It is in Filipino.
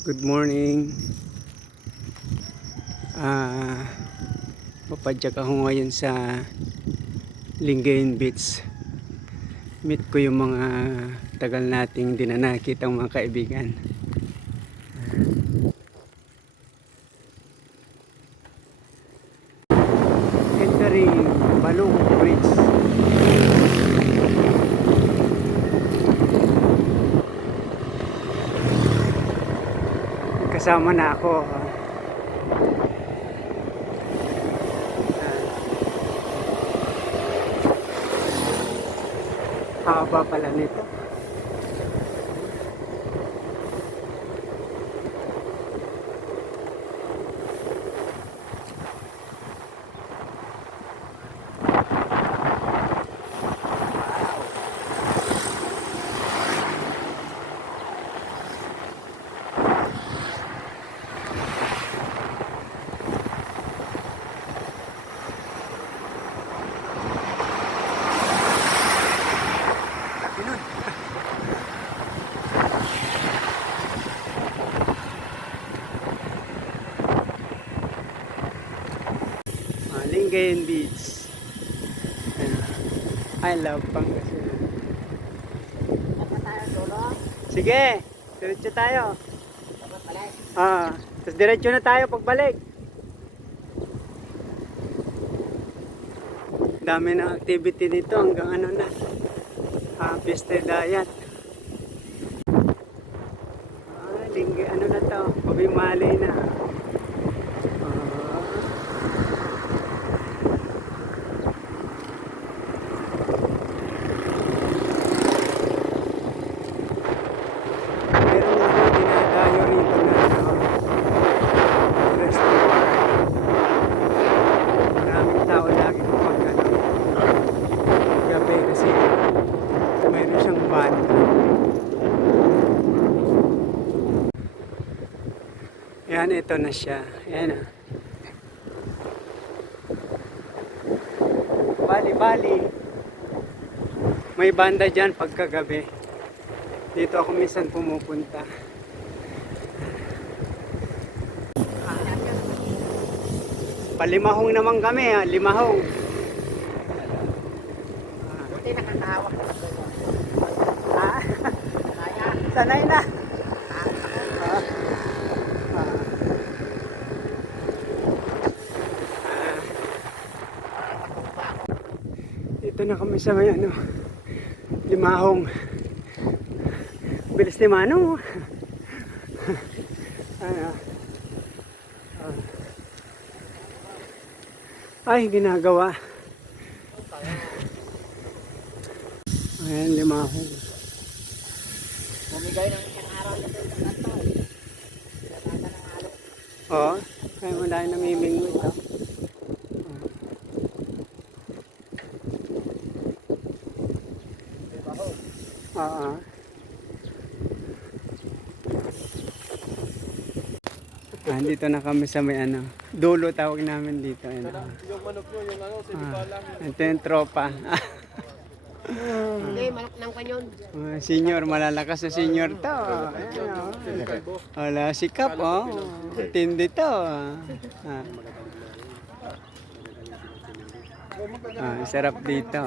Good morning. Ah, Papadyak ako ngayon sa Lingayen Beach. Meet ko yung mga tagal nating di na nakitang mga kaibigan. Entering Balong Bridge. Kasama na ako. Haba pala nito. Lingayen Beach. I love Pangasinan. Sige, diretso tayo. Tapos diretso na tayo pagbalik. Dami ng activity dito hanggang ano na. Pista Dayat. Ano na to? Pabimali na. Meron na ako dinadayo rito na restaurant. Maraming tao lagi kapag gabi kasi mayroon siyang banda. Yan, ito na siya. Yan ah. Bali. May banda dyan pagkagabi. Dito ako minsan pumupunta. Palimahong naman kami ha, limahong. Buti nakakahawak na ito. Sanay na. Dito na kami sa may ano, limahong. Bilis ni Manong. Ay, ginagawa. Ayan, limahong. Bumigay ng isang araw na ito. Pinatata ng halo. Oo, kaya mo dahil namimingo ito. Oo. Dito na kami sa may ano, dulo tawag namin dito. Ano. Yung manok nyo, yung ano, sinibalang. Ito yung tropa. Hindi, manok ng kanyon. Senior, malalakas na senior to. Ayan, wala sikap, oh. Tindi to. Sarap dito.